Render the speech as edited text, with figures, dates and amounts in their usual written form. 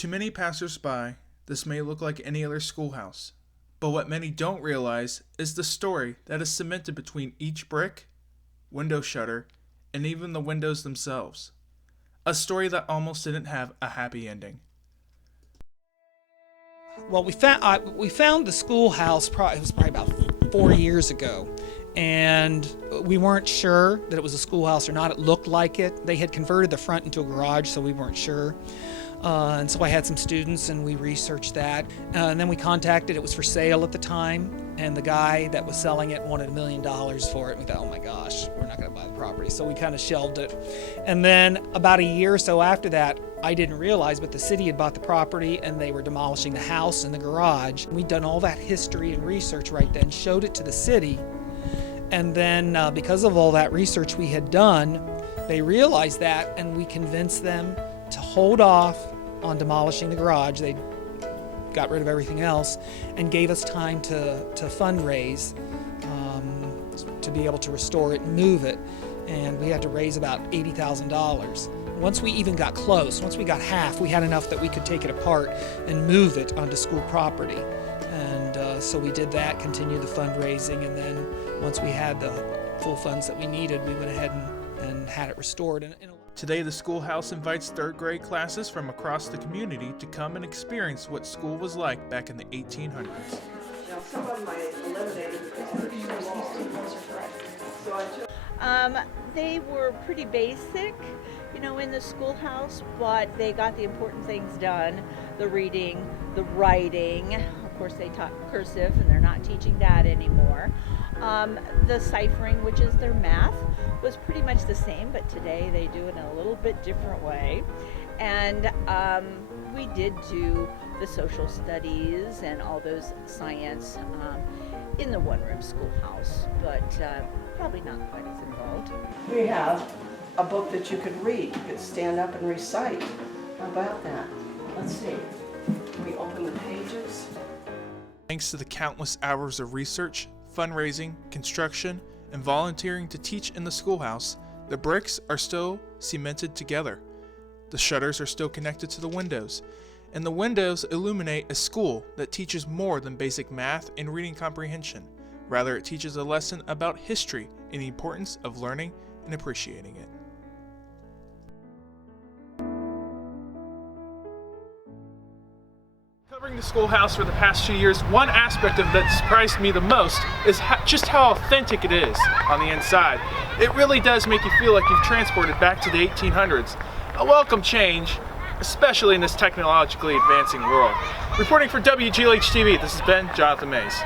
To many passers-by, this may look like any other schoolhouse, but what many don't realize is the story that is cemented between each brick, window shutter, and even the windows themselves. A story that almost didn't have a happy ending. Well, we found the schoolhouse. It was probably about 4 years ago, and we weren't sure that it was a schoolhouse or not. It looked like it. They had converted the front into a garage, so we weren't sure. And so I had some students, and we researched that. And then we contacted. It was for sale at the time, and the guy that was selling it wanted $1 million for it. And we thought, oh my gosh, we're not going to buy the property. So we kind of shelved it. And then about a year or so after that, I didn't realize, but the city had bought the property, and they were demolishing the house and the garage. We'd done all that history and research right then, showed it to the city. And then because of all that research we had done, they realized that, and we convinced them to hold off on demolishing the garage. They got rid of everything else and gave us time to fundraise to be able to restore it and move it. And we had to raise about $80,000. Once we even got close, once we got half, we had enough that we could take it apart and move it onto school property. And so we did that, continued the fundraising, and then once we had the full funds that we needed, we went ahead and had it restored. Today, the schoolhouse invites third grade classes from across the community to come and experience what school was like back in the 1800s. Now, some of my eliminated because they're so long. They were pretty basic, in the schoolhouse, but they got the important things done: the reading, the writing. Of course, they taught cursive, and they're not teaching that anymore. The ciphering, which is their math, was pretty much the same, but today they do it in a little bit different way. And we did do the social studies and all those science in the one-room schoolhouse, but probably not quite as involved. We have a book that you could read. You could stand up and recite. How about that? Let's see. We open the pages. Thanks to the countless hours of research, fundraising, construction, and volunteering to teach in the schoolhouse, the bricks are still cemented together. The shutters are still connected to the windows, and the windows illuminate a school that teaches more than basic math and reading comprehension. Rather, it teaches a lesson about history and the importance of learning and appreciating it. Covering the schoolhouse for the past 2 years, one aspect of that surprised me the most is just how authentic it is on the inside. It really does make you feel like you've transported back to the 1800s. A welcome change, especially in this technologically advancing world. Reporting for WGLH-TV, this has been Jonathan Mays.